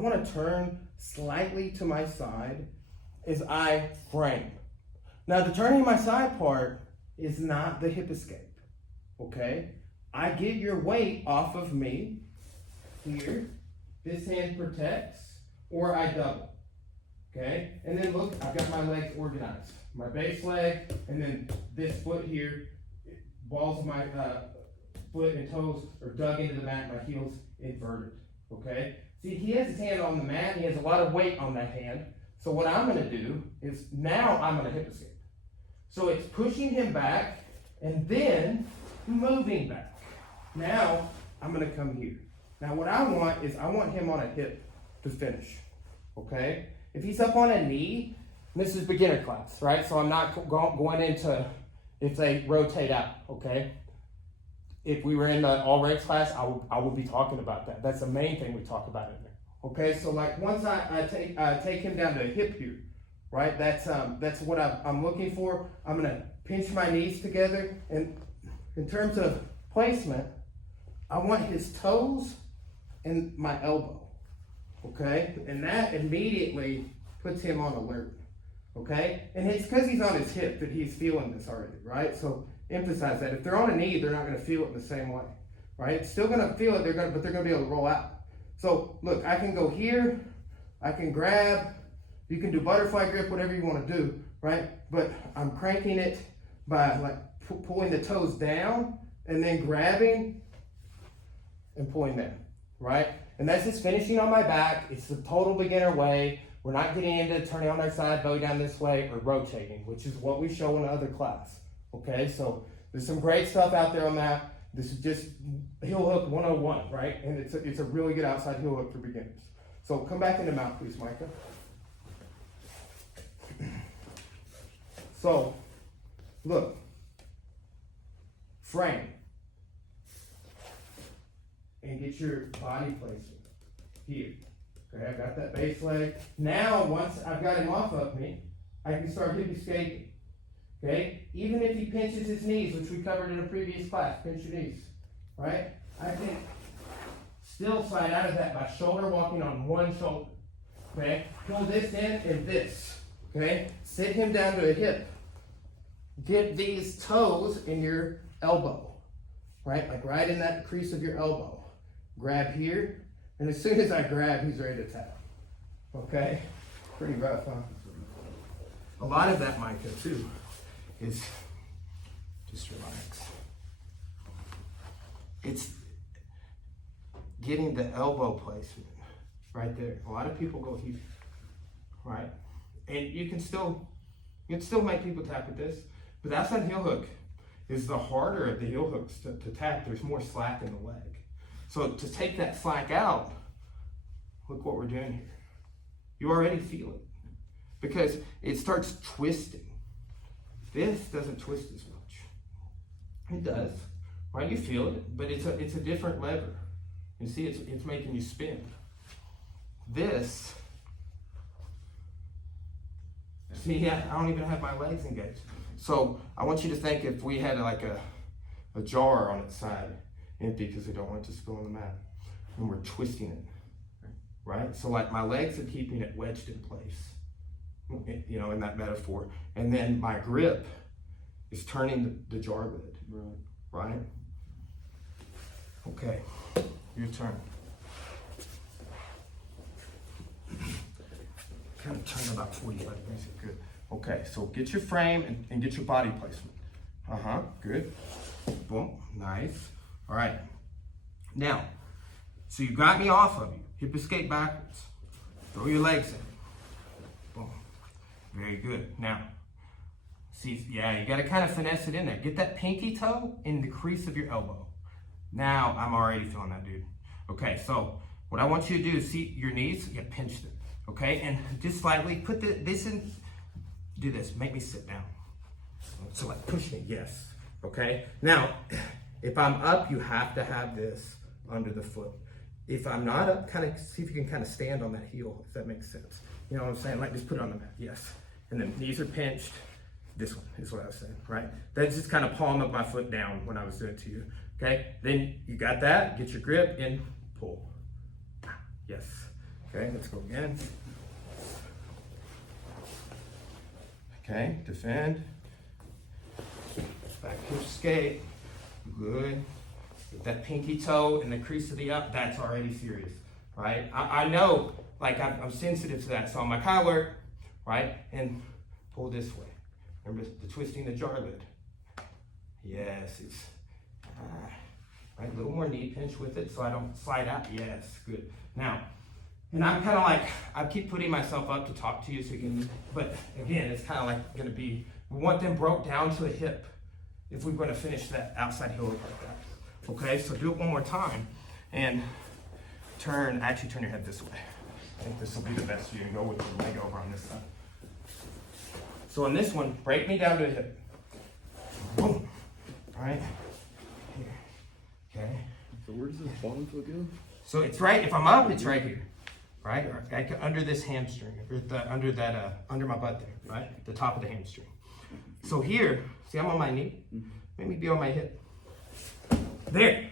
want to turn slightly to my side as I frame. Now the turning my side part is not the hip escape, okay? I get your weight off of me here. This hand protects, or I double, okay? And then look, I've got my legs organized. My base leg, and then this foot here, balls of my foot and toes are dug into the mat, my heels inverted, okay? See, he has his hand on the mat, he has a lot of weight on that hand. So what I'm gonna do is, now I'm gonna hip escape. So it's pushing him back, and then moving back. Now, I'm gonna come here. Now what I want is, I want him on a hip to finish, okay? If he's up on a knee, this is beginner class, right? So I'm not going into if they rotate out, okay? If we were in the all ranks class, I would be talking about that. That's the main thing we talk about in there, okay? So like once I take him down to a hip here, right? That's what I'm looking for. I'm gonna pinch my knees together, and in terms of placement, I want his toes and my elbow, okay? And that immediately puts him on alert, okay? And it's because he's on his hip that he's feeling this already, right? So emphasize that. If they're on a knee, they're not gonna feel it in the same way, right? It's still gonna feel it, but they're gonna be able to roll out. So look, I can go here, I can grab, you can do butterfly grip, whatever you wanna do, right? But I'm cranking it by like pulling the toes down and then grabbing and pulling down, right? And that's just finishing on my back. It's the total beginner way. We're not getting into turning on our side, belly down this way, or rotating, which is what we show in the other class, okay? So there's some great stuff out there on that. This is just heel hook 101, right? And it's a really good outside heel hook for beginners. So come back into mount, please, Micah. So, look, frame, and get your body placement here. Okay, I've got that base leg. Now, once I've got him off of me, I can start hip escaping. Okay, even if he pinches his knees, which we covered in a previous class, pinch your knees, right? I can still slide out of that by shoulder walking on one shoulder. Okay, pull this in and this. Okay, sit him down to a hip. Get these toes in your elbow, right? Like right in that crease of your elbow. Grab here, and as soon as I grab, he's ready to tap. Okay, pretty rough, huh? A lot of that, Micah, too, is just relax. It's getting the elbow placement right there. A lot of people go here, right? And you can still make people tap with this, but that's on heel hook. Is the harder of the heel hooks to tap, there's more slack in the leg. So to take that slack out, look what we're doing here. You already feel it because it starts twisting. This doesn't twist as much. It does, right? You feel it, but it's a different lever. You see, it's making you spin. This, see, I don't even have my legs engaged. So I want you to think if we had like a jar on its side, empty because we don't want it to spill on the mat, and we're twisting it, right? So like my legs are keeping it wedged in place, you know, in that metaphor. And then my grip is turning the jar lid, right? Okay, your turn. Kind of turn about 45 degrees, good. Okay, so get your frame and get your body placement. Good. Boom, nice. All right. Now, so you got me off of you. Hip escape backwards. Throw your legs in. Boom. Very good. Now, see, yeah, you got to kind of finesse it in there. Get that pinky toe in the crease of your elbow. Now, I'm already feeling that, dude. Okay, so what I want you to do is see your knees, you pinched it. Okay, and just slightly put this in. Do this, make me sit down. So like push me, yes. Okay, now if I'm up, you have to have this under the foot. If I'm not up, kind of see if you can kind of stand on that heel, if that makes sense. You know what I'm saying? Like just put it on the mat, yes. And then knees are pinched. This one is what I was saying, right? That's just kind of palm up my foot down when I was doing it to you. Okay, then you got that, get your grip and pull. Yes. Okay, let's go again. Okay, defend. Back hip escape. Good. Get that pinky toe in the crease of the up, that's already serious, right? I know, like I'm sensitive to that, so on my collar, right? And pull this way. Remember the twisting the jar lid. Yes, it's, right, a little more knee pinch with it so I don't slide out. Yes, good. Now, and I'm kind of like, I keep putting myself up to talk to you so you can, but again, it's kind of like gonna be, we want them broke down to the hip if we're gonna finish that outside heel hook like that. Okay, so do it one more time and actually turn your head this way. I think this will be the best for you and go with your leg over on this side. So on this one, break me down to the hip. Boom. All right, here, okay. So where does this bottom foot go? So it's right, if I'm up, it's right here, right? Or under this hamstring, or under my butt there, right? The top of the hamstring. So here, see I'm on my knee? Make me be on my hip. There.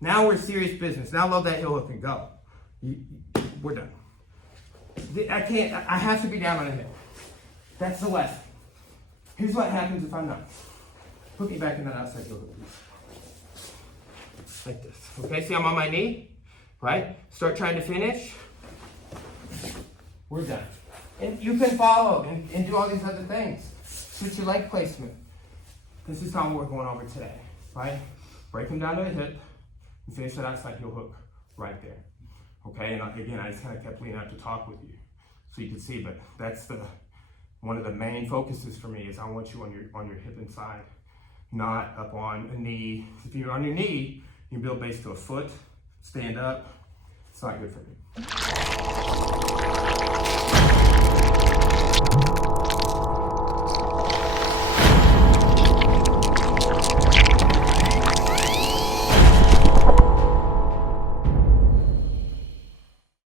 Now we're serious business. Now load that heel hook and go. We're done. I have to be down on the hip. That's the lesson. Here's what happens if I'm not. Put me back in that outside heel hook, please. Like this. Okay, see I'm on my knee, right? Start trying to finish. We're done. And you can follow and do all these other things. Switch your leg placement. This is how we're going over today, right? Break them down to the hip and finish that outside heel hook right there. Okay, and again, I just kind of kept leaning out to talk with you so you can see, but that's one of the main focuses for me is I want you on your hip inside, not up on a knee. If you're on your knee, you build base to a foot, stand up. It's not good for me.